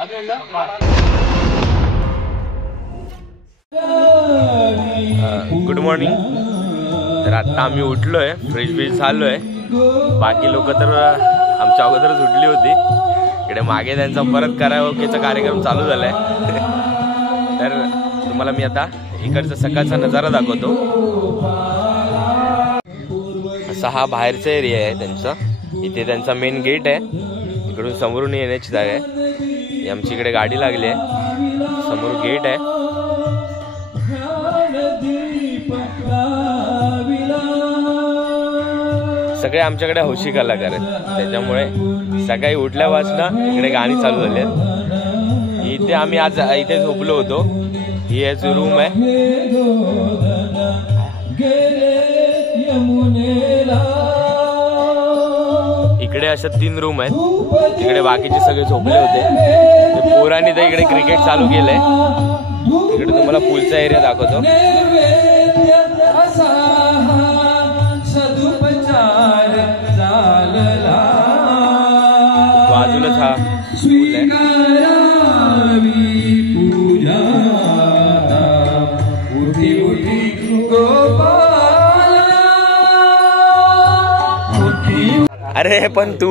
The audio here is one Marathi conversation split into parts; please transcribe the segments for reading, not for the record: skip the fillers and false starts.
Good morning. तर आता आम्ही उठलोय, फ्रेश ब्रेश झालोय. बाकी लोक तर आमच्या अगोदरच उठली होती. इकडे मागे त्यांचा परत कराओकेचा कार्यक्रम चालू झालाय. तर तुम्हाला मी आता इकडचा सकाळचा नजारा दाखवतो. असा हा बाहेरचा एरिया आहे त्यांचा. इथे त्यांचा मेन गेट आहे. इकडून समोरून येण्याची जागा आहे. आमची इकडे गाडी लागली आहे. समोर गेट आहे. सगळे आमच्याकडे हौशी कलाकार आहेत. त्याच्यामुळे सकाळी उठल्यापासून इकडे गाणी चालू झाली आहेत. इथे आम्ही आज इथे झोपलो होतो. ही याच रूम आहे. इकडे अशा 3 रूम आहेत. तिकडे बाकीचे सगळे झोपले होते. पोरांनी तर इकडे क्रिकेट चालू केलंय. इकडे तुम्हाला पूलचा एरिया दाखवतो. बाजूलाच हा पूल आहे. अरे पण तू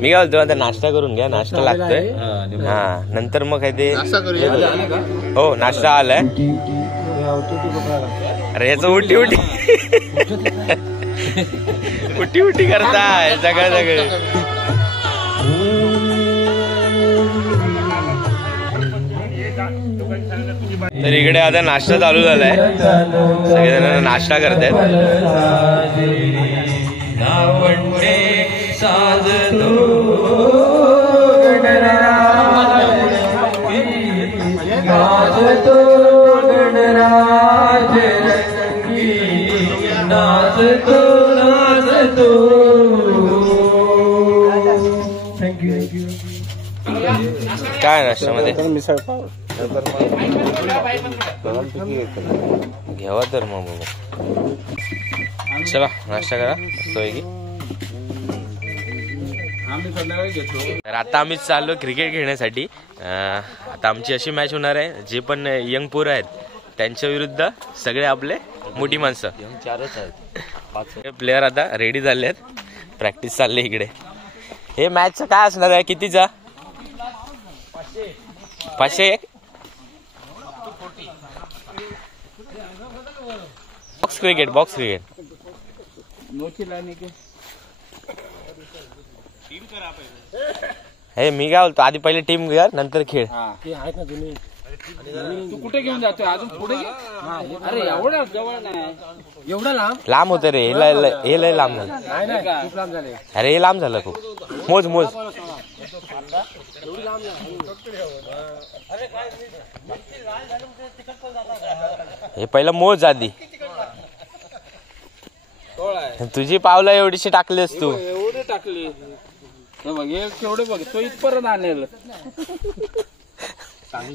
मी काय बोलतो आता नाश्ता करून घ्या. नाश्ता लागतोय. हा नंतर मग काय ते हो नाश्ता आलाय. अरे याच उठी उठी उठी उठी करताय सगळं सगळे. तर इकडे आता नाश्ता चालू झालाय. सगळेजण नाश्ता करतायत. काय नाश्त्यामध्ये मिसळ पाव घ्यावा तर मग चला नाश्ता करा. तर आता आम्ही चाललो क्रिकेट खेळण्यासाठी. आता आमची अशी मॅच होणार आहे. जे पण यंग पोरं आहेत त्यांच्या विरुद्ध सगळे आपले मोठी माणसं. 4च आहेत. प्लेयर आता रेडी झाले आहेत. प्रॅक्टिस चालली इकडे. हे मॅचचं काय असणार आहे? कितीचा? 500. Box cricket. Box cricket. हे मी काय बोलतो आधी पहिले टीम घ्या नंतर खेळ. तू कुठे घेऊन जातोय? अजून पुढे घे. अरे एवढं जवळ नाही. एवढं लांब लांब होतं रे. हे लय लांब झालं. खूप लांब झाले. अरे हे लांब झालं खूप. मोज मोज. हे पहिलं मोज आधी. तुझी पावलं एवढीशी टाकलीस तू. एवढे टाकली बघ. केवढे बघ. तो इथपर्यंत आणलेलं.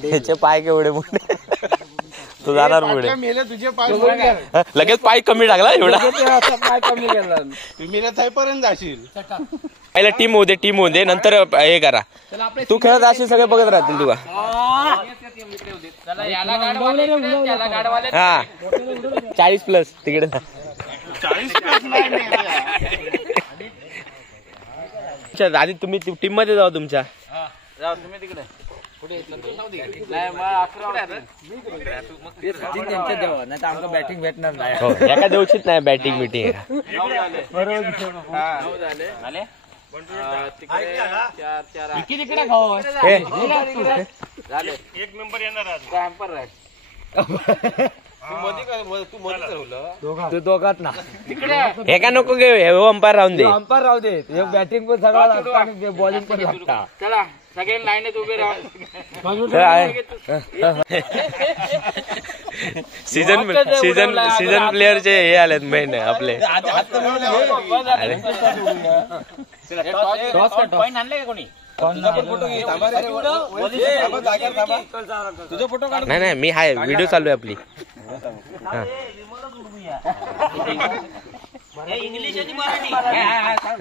त्याचे पाय केवढे मोठे. तू जाणार पुढे. तुझे पाय लगेच पाय कमी टाकला एवढा. पाय कमी गेला. तुम्ही थायपर्यंत जाशील. पहिला टीम होते. टीम होते नंतर हे करा. तू खेळत असेल सगळे बघत राहतील तुला. हा 40+ तिकडे. 40+ आधी तुम्ही टीम मध्ये जाऊ. तुमच्या तुम्ही तिकडे बॅटिंग भेटणार नाही. हो एका दिवशीच नाही बॅटिंग मिटिंग. एक मेंबर येणार. तू दोघात ना हे का नको घेऊ. हे अंपायर राहून दे. अंपायर राहू दे. बॅटिंग पण सगळं लागतं आणि बॉलिंग पण लागतं. चला सगळे लाईनीत उभे राहा. सीझन प्लेअरचे हे आलेत मेन आपले. नाही नाही मी हाय. व्हिडिओ चालू आहे आपली.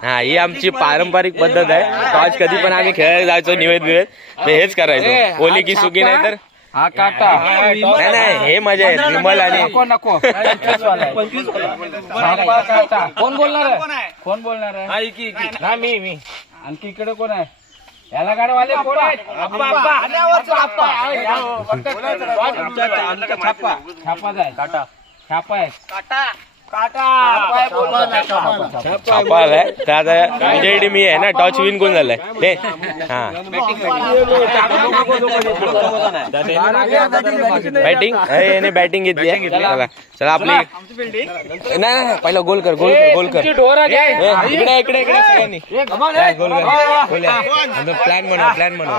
हा ही आमची पारंपरिक पद्धत आहे. टॉस कधी पण आम्ही खेळायला जायचो निवेद बिवेद ते हेच करायचो. ओली की सुकी नाही तर हा काटा नाही हे मजा आहे. विमल आणि नको कोण बोलणार आहे? कोण बोलणार आहे? मी आणखी इकडे कोण आहे? याला गाडवाले कोण आहेत? छापा आहे काटा छापा आहे छापा आलाय तर आता विजय टीम आहे ना. टॉच विन कोण झालाय ते हा बॅटिंग घेतली. चला आपली नाही पहिला गोल कर इकडे सगळ्यांनी प्लॅन बनव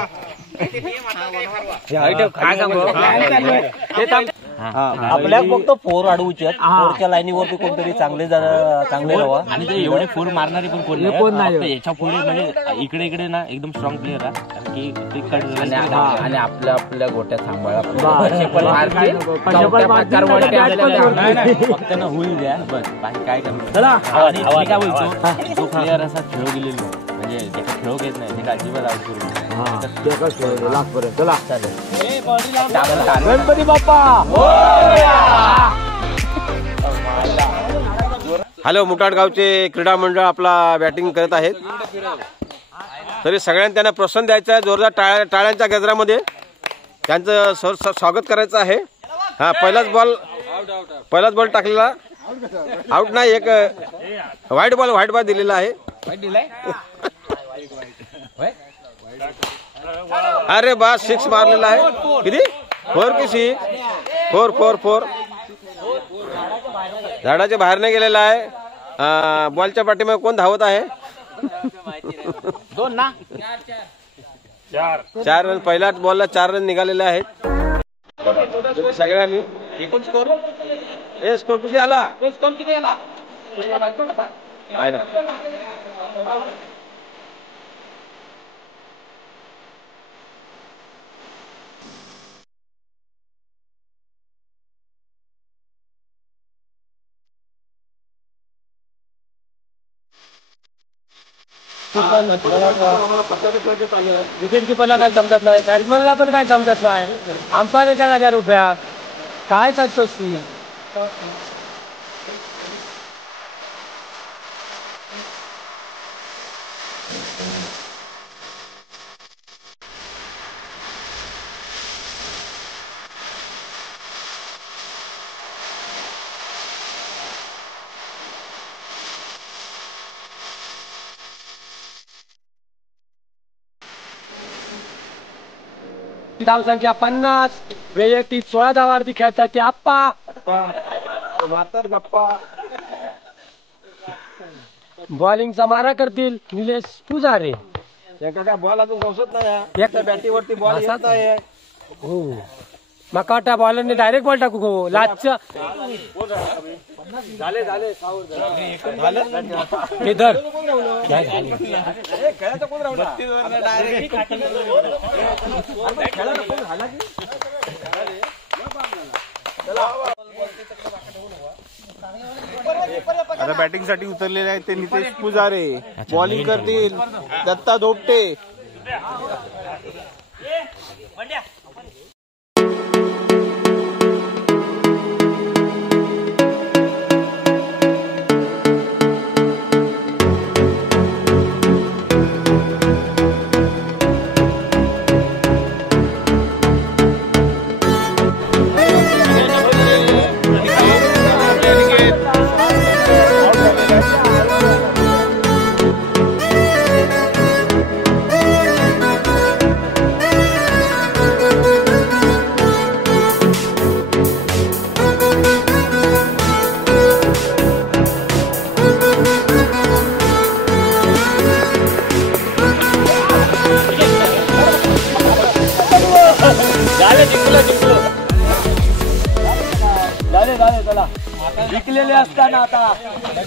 आपल्याला फक्त फोर अडवूचे आहेत. फोरच्या लाईनीवरती कोणतरी चांगले राहा. आणि ते एवढे फोर मारणारे पण कोण नाही. याच्या पुढे म्हणजे इकडे ना एकदम स्ट्रॉंग प्लेअर आहे आणि आपल्या गोट्या सांभाळा. फक्त ना होईल द्या बस बाकी काय करणार. काय बोलतो जो प्लेअर असा खेळ गेलेलो म्हणजे त्याचा खेळ घेत नाही ते अजिबात आउट करू. गणपती बाप्पा. हॅलो, मुठाड गावचे क्रीडा मंडळ आपला बॅटिंग करत आहेत. तरी सगळ्यांनी त्यांना प्रोत्साहन द्यायचं आहे. जोरदार टाळ्यांच्या गजरामध्ये त्यांचं स्वागत करायचं आहे. हा पहिलाच बॉल टाकलेला आउट नाही. एक व्हाईट बॉल दिलेला आहे. अरे बा 6 मारलेला आहे. किती 4 की 6 4 झाडाच्या बाहेर नाही गेलेला आहे. बॉलच्या पाठीमागे कोण धावत आहे? 4 रन. पहिल्याच बॉलला 4 रन निघालेले आहेत. सगळ्यांनी एकूण स्कोर किती आला? आहे ना. विकेट किपरला काय समजत नाही. बॅट्समनला पण काय समजत नाही. अंपायर 1000 रुपया काय करतोस तू? धावसंख्या 50. वैयक्तिक 16 धावावरती खेळतात ते आप्पा. बॉलिंगचा मारा करतील निलेश पुजारे. एका बॉल अजून गवसत नाही. एका बॅटीवरती बॉल येत आहे. हो मका वाटतं बॉलरने डायरेक्ट बॉल टाकू गो लाचच्या धर. आता बॅटिंग साठी उतरलेले आहेत ते नितेश पुजारे. बॉलिंग करतील दत्ता धोपटे. विकलेले असताना आता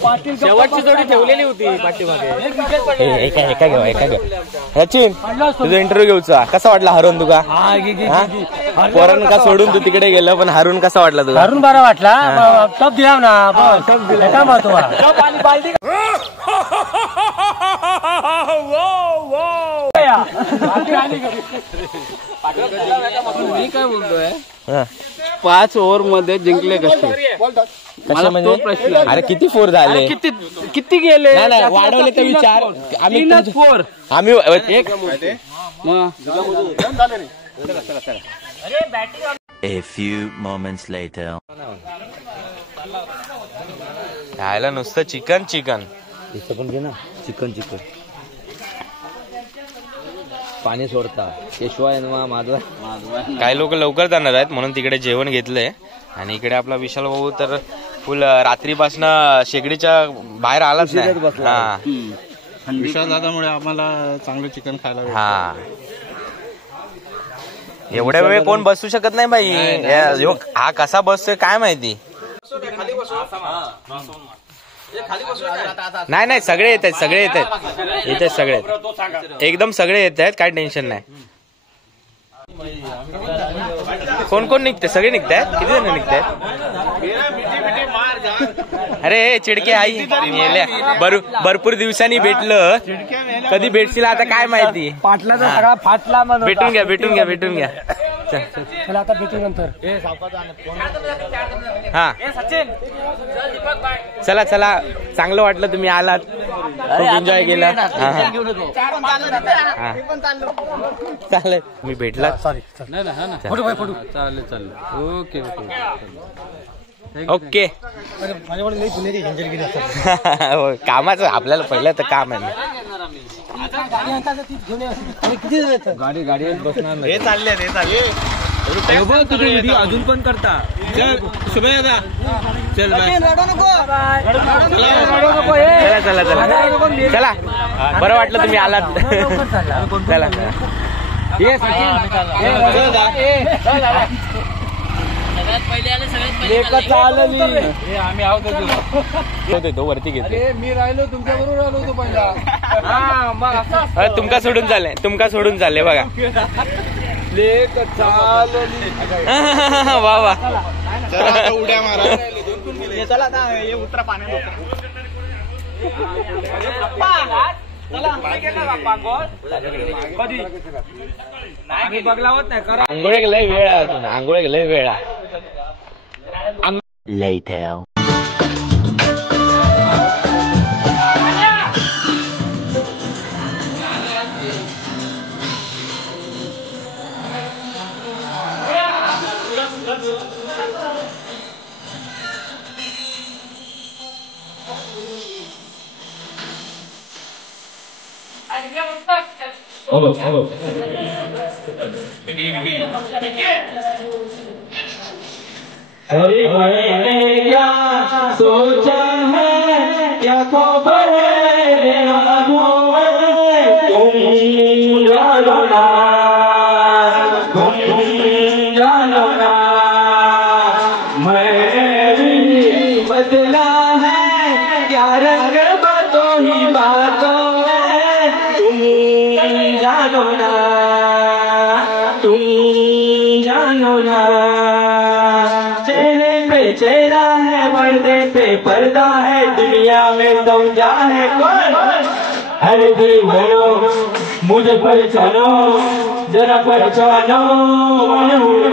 पाटील शेवटची जोडी ठेवलेली होती पाठीमागे. एका घेऊ सचिन तुझा इंटरव्ह्यू घेऊचा कसा वाटला हरून तुका पोरण का सोडून तू तिकडे गेलं पण हरून कसा वाटला तुला हरून बरा वाटला टप दिला ना टप दिला काय महत्व मी काय बोलतोय 5 ओव्हर मध्ये जिंकले कसे कशा म्हणजे अरे किती फोर झाले किती गेले नाही नाही वाढवले तर विचार आम्ही 3 फोर आम्ही एक A few moments later. खायला नुसतं चिकन चिकन इथं पण घे ना चिकन पाणी सोडता केशवा माझा काही लोक लवकर जाणार आहेत म्हणून तिकडे जेवण घेतलंय आणि इकडे आपला विशाल भाऊ तर फुल रात्रीपासनं शेगडीच्या बाहेर आलाच नाही हा विशाल दादामुळे आम्हाला चांगलं चिकन खायला भेटतं. हा एवढ्या वेळ कोण बसू शकत नाही बाई हा कसा बसतोय काय माहिती नाही नाही सगळे येत आहेत सगळे एकदम सगळे येत आहेत काय टेन्शन नाही कोण कोण निघते सगळे निघतायत किती जण निघतायत अरे चिडके आई भरपूर दिवसांनी भेटलं कधी भेटशील आता काय माहिती पाटलाचा सगळा फाटला म्हणून भेटून घ्या चला आता भेटू नंतर हा चला चांगलं वाटलं तुम्ही आलात खूप एन्जॉय केला चालेल मी भेटला ओके कामाचं आपल्याला पहिलं तर काम आहे गाडी बसणार नाही. हे चालले अजून पण करता शुभ्या चल चला बरं वाटलं तुम्ही आलात चला आम्ही आहोत तो वरती घेतो मी राहिलो तुमच्या बरोबर आलो होतो पहिला तुमका सोडून चालले बघा वा वा उड्या मारा उतरा पाण्यात आंघोळीक लय वेळ आहे आंघोळीक लय वेळ आहे Later. अरे मैंने क्या सोचा है क्या खबर है तुम जानो ना मैं बदला है क्या रंग बातों ही बातों है तुम जानो ना चेहरा है पर्दे पे पर्दा है दुनिया में समझा है कौन हर दीवानो मुझे पहचानो जरा पहचानो मैं हूँ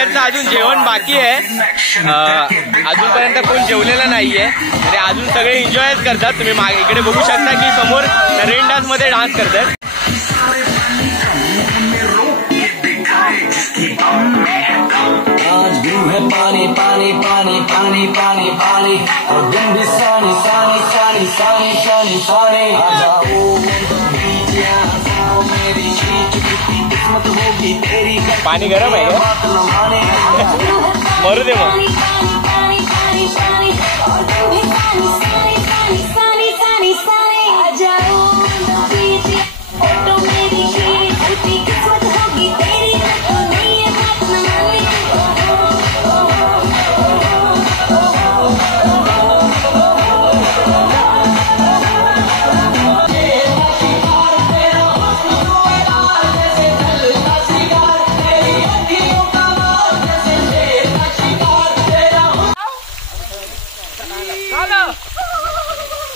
सगळ्यांचं अजून जेवण बाकी आहे. अजूनपर्यंत कोण जेवलेलं नाहीये आणि अजून सगळे एन्जॉयच करतात. तुम्ही मागे इकडे बघू शकता की समोर रेन डान्स मध्ये डान्स करतात. पानी पानी पानी पानी पानी पानी और दिन भी सानी सानी सानी सानी सानी सानी आ जाओ मेरी किस्मत होगी तेरी. पाणी गरम आहे का? मरू दे मग.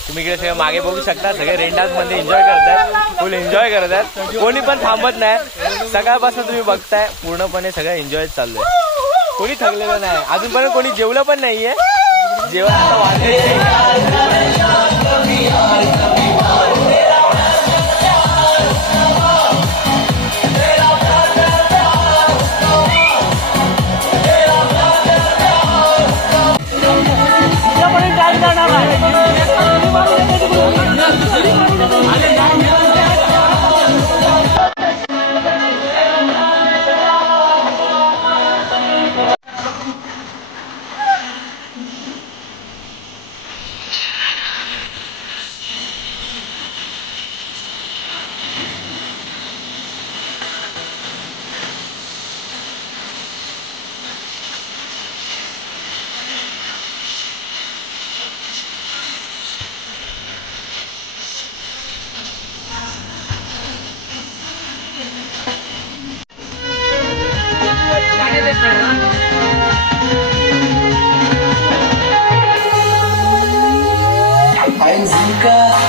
तुम्ही इकडे सगळे मागे बघू शकता. सगळे रेन डान्स मध्ये एन्जॉय करतात. फुल एन्जॉय करतात. कोणी पण थांबत नाही. सकाळपासून तुम्ही बघताय पूर्णपणे सगळं एन्जॉय चालू आहे. कोणी थकलेलं नाही. अजूनपर्यंत कोणी जेवलं पण नाहीये. जेवण आता वाजले.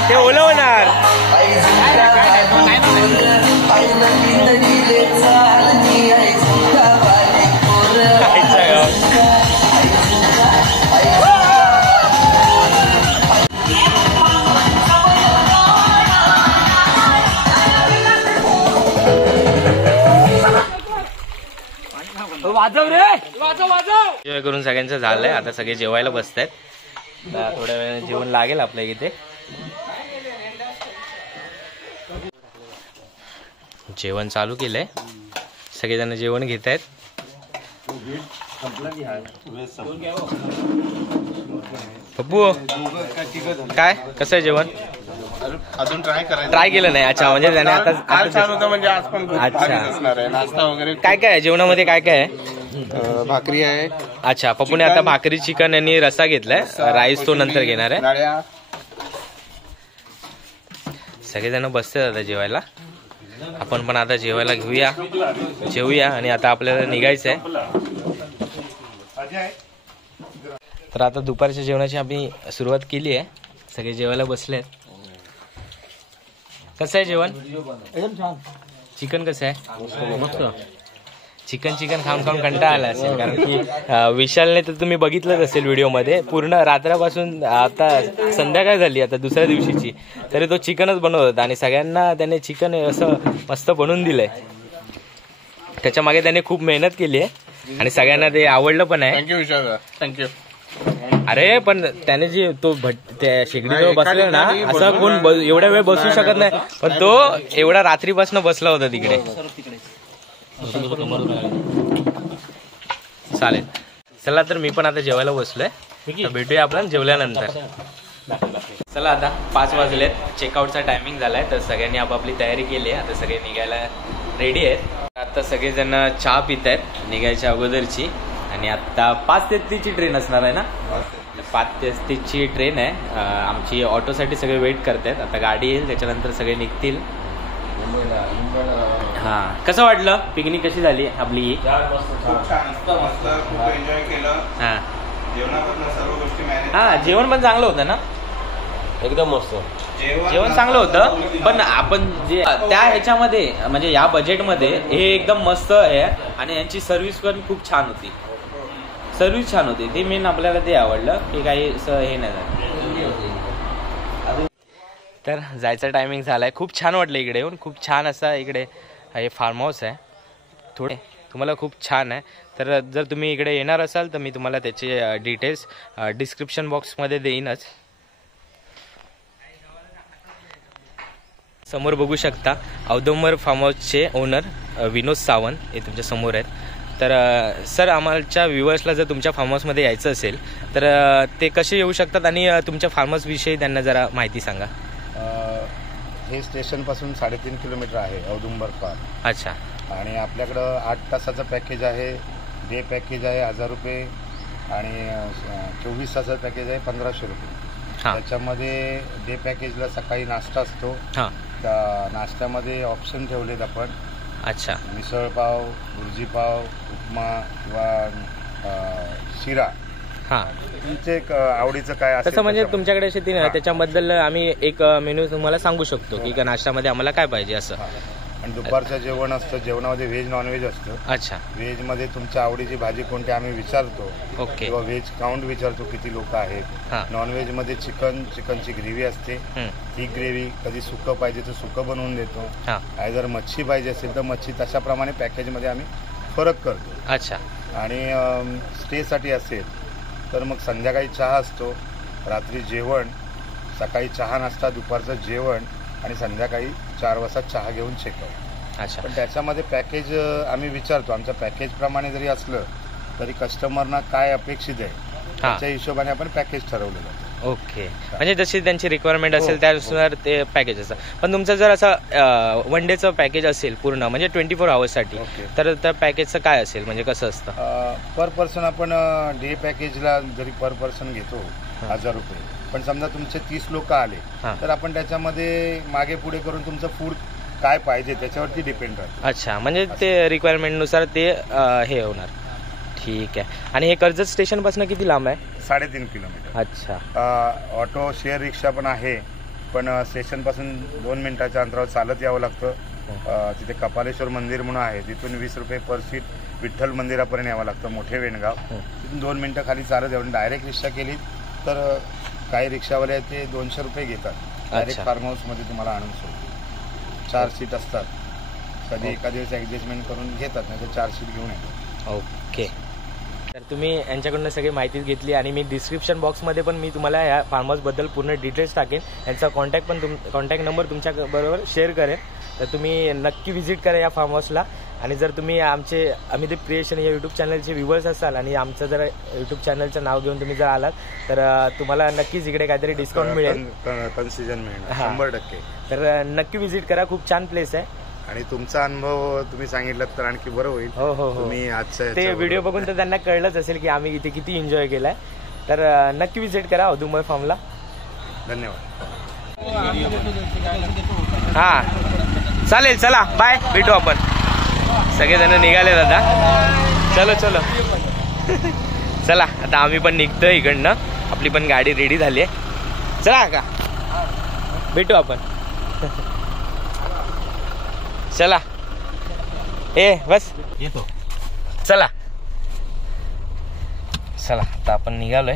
ते ओलं होणार. जेवण करून सगळ्यांचं झालंय. आता सगळे जेवायला बसतायत. थोड्या वेळाने जेवण लागेल आपल्या इथे. जेवण चालू केलंय. सगळेजण जेवण घेत आहेत. पप्पू काय कसं आहे जेवण? अजून ट्राय केलं नाही. अच्छा म्हणजे त्याने आता छान होतं. म्हणजे आज पण अच्छा असणार आहे. नाश्ता वगैरे काय काय आहे जेवणामध्ये? काय काय आहे? भाकरी आहे. अच्छा पप्पूने आता भाकरी चिकन आणि रस्सा घेतलाय. राईस तो नंतर घेणार आहे. डाळ्या. सगळेजण बसते आता जेवायला. आपण पण आता जेवायला जेवूया आणि आता आपल्याला निघायचं आहे. तर आता दुपारच्या जेवणाची आम्ही सुरुवात केली आहे. सगळे जेवायला बसले आहेत. कसं आहे जेवण? एकदम छान. चिकन कसं आहे? मस्त. चिकन खाऊन कंटाळा आला असेल. कारण की विशालने तर तुम्ही बघितलंच असेल व्हिडिओमध्ये. पूर्ण रात्रापासून आता संध्याकाळ झाली आता दुसऱ्या दिवशीची, तरी तो चिकनच बनवत होता आणि सगळ्यांना त्याने चिकन असं मस्त बनवून दिलंय. त्याच्या मागे त्याने खूप मेहनत केली आहे आणि सगळ्यांना ते आवडलं पण आहे. थँक्यू विशाल. थँक्यू. अरे पण त्याने जे तो त्या शेगडीजवळ बसला ना, असं कोण एवढा वेळ बसू शकत नाही, पण तो एवढा रात्रीपासून बसला होता तिकडे. चालेल चला, तर मी पण आता जेवायला बसलोय. भेटूया आपण जेवल्यानंतर. चला आता 5 वाजलेत, चेकआउटचा टायमिंग झालाय. तर सगळ्यांनी आपापली तयारी केली आहे. आता सगळे निघायला रेडी आहेत. आता सगळेजण चहा पित आहेत निघायच्या अगोदरची. आणि आता 5:33ची ट्रेन असणार आहे ना. 5:33ची ट्रेन आहे आमची. ऑटोसाठी सगळे वेट करतायत. आता गाडी येईल त्याच्यानंतर सगळे निघतील. हा, कसं वाटलं? पिकनिक कशी झाली आपली? खूप छान, मस्त, खूप एन्जॉय केलं. हा जेवणापासून सर्व गोष्टी मॅनेज. हा, जेवण पण चांगलं होतं ना. एकदम मस्त. जेवण चांगलं होतं, पण आपण जे त्या ह्याच्यामध्ये म्हणजे या बजेटमध्ये हे एकदम मस्त आहे. आणि यांची सर्व्हिस पण खूप छान होती. सर्व्हिस छान होती, ते मेन आपल्याला ते आवडलं की काही हे नाही झालं. तर जायचा टायमिंग झालाय. खूप छान वाटलं इकडे येऊन. खूप छान असा इकडे हे फार्म हाऊस आहे. थोडे तुम्हाला खूप छान आहे. तर जर तुम्ही इकडे येणार असाल तर मी तुम्हाला त्याचे डिटेल्स डिस्क्रिप्शन बॉक्समध्ये देईनच. समोर बघू शकता औदुंबर फार्म हाऊसचे ओनर विनोद सावंत हे तुमच्या समोर आहेत. तर सर, आमच्या व्ह्युअर्सला जर तुमच्या फार्म हाऊसमध्ये यायचं असेल तर ते कसे येऊ शकतात आणि तुमच्या फार्म हाऊसविषयी त्यांना जरा माहिती सांगा. हे स्टेशनपासून 3.5 किलोमीटर आहे औदुंबर फार्म. अच्छा. आणि आपल्याकडं 8 तासाचं पॅकेज आहे, डे पॅकेज आहे 1000 रुपये आणि 24 तासाचं पॅकेज आहे 1500 रुपये. त्याच्यामध्ये डे पॅकेजला सकाळी नाश्ता असतो. त्या नाश्त्यामध्ये ऑप्शन ठेवलेत आपण. अच्छा. मिसळ पाव, भुर्जी पाव, उपमा किंवा शिरा. तुमचे आवडीचं काय असेल तसं म्हणजे तुमच्याकडे असे त्याच्याबद्दल आम्ही एक मेन्यू तुम्हाला सांगू शकतो की नाश्त्यामध्ये आम्हाला काय पाहिजे असं. आणि दुपारचं जेवण असतं, जेवणामध्ये व्हेज नॉनव्हेज असतं. अच्छा. व्हेजमध्ये तुमच्या आवडीची भाजी कोणती आम्ही विचारतो. ओके. किंवा व्हेज काउंट विचारतो किती लोक आहेत. नॉनव्हेजमध्ये चिकनची ग्रेव्ही असते. ती ग्रेव्ही कधी सुकं पाहिजे तर सुकं बनवून देतो. जर मच्छी पाहिजे असेल तर मच्छी. तशाप्रमाणे पॅकेजमध्ये आम्ही फरक करतो. अच्छा. आणि स्टेसाठी असेल तर मग संध्याकाळी चहा असतो, रात्री जेवण, सकाळी चहा नाश्ता, दुपारचं जेवण आणि संध्याकाळी 4 वाजता चहा घेऊन चेकआउट. अच्छा. पण त्याच्यामध्ये पॅकेज आम्ही विचारतो. आमच्या पॅकेजप्रमाणे जरी असलं तरी कस्टमरना काय अपेक्षित आहे त्याच्या हिशोबाने आपण पॅकेज ठरवलं जातं. ओके. म्हणजे जशी त्यांची रिक्वायरमेंट असेल त्यानुसार ते पॅकेज असतं. पण तुमचं जर असं वन डेचं पॅकेज असेल पूर्ण म्हणजे 24 आवर्ससाठी तर त्या पॅकेजचं काय असेल, म्हणजे कसं असतं? पर पर्सन आपण डे पॅकेजला जरी पर पर्सन घेतो 1000 रुपये. पण समजा तुमचे 30 लोक आले तर आपण त्याच्यामध्ये मागे पुढे करून तुमचं फूड काय पाहिजे त्याच्यावरती डिपेंड राहतं. अच्छा. म्हणजे ते रिक्वायरमेंटनुसार ते हे होणार. ठीक आहे. आणि हे कर्जत स्टेशन पासून किती लांब आहे? 3.5 किलोमीटर. अच्छा. ऑटो शेअर रिक्षा पण आहे, पण स्टेशन पासून 2 मिनिटाच्या अंतरावर चालत यावं लागतं. तिथे कपालेश्वर मंदिर म्हणून आहे, तिथून 20 रुपये पर सीट विठ्ठल मंदिरापर्यंत यावं लागतं, मोठे वेणगाव. तिथून 2 मिनिटं खाली चालत यावं. डायरेक्ट रिक्षा केली तर काही रिक्षावाले ते 200 रुपये घेतात. डायरेक्ट फार्म हाऊसमध्ये तुम्हाला आणून सोडतो. 4 सीट असतात. कधी एका दिवस ॲडजस्टमेंट करून घेतात, नाही तर 4 सीट घेऊन येतात. ओके. तर तुम्ही यांच्याकडून सगळी माहिती घेतली आणि मी डिस्क्रिप्शन बॉक्समध्ये पण मी तुम्हाला या फार्म हाऊसबद्दल पूर्ण डिटेल्स टाकेन. यांचा कॉन्टॅक्ट नंबर तुमच्याबरोबर शेअर करेन. तर तुम्ही नक्की व्हिजिट करा या फार्म हाऊसला. आणि जर तुम्ही आमचे अमिदीप क्रिएशन या यूट्यूब चॅनलचे व्ह्युअर्स असाल आणि आमचं जर यूट्यूब चॅनलचं नाव घेऊन तुम्ही जर आलात तर तुम्हाला नक्कीच इकडे काहीतरी डिस्काउंट मिळेल, कन्सेशन मिळेल 100%. तर नक्की व्हिजिट करा. खूप छान प्लेस आहे. आणि तुमचा अनुभव तुम्ही सांगितलं तर आणखी बरं होईल. हो. तुम्ही आजच्या ते व्हिडिओ बघून तर त्यांना कळलंच असेल की आम्ही इथे किती एन्जॉय केलाय. तर नक्की व्हिजिट करा औदुंबर फार्मला. धन्यवाद. चालेल. चला बाय, भेटू आपण. सगळेजण निघाले दादा. चलो. चला आता आम्ही पण निघतोय इकडनं. आपली पण गाडी रेडी झाली आहे. चला का, भेटू आपण. चला. बस येतो. चला आता आपण निघालोय.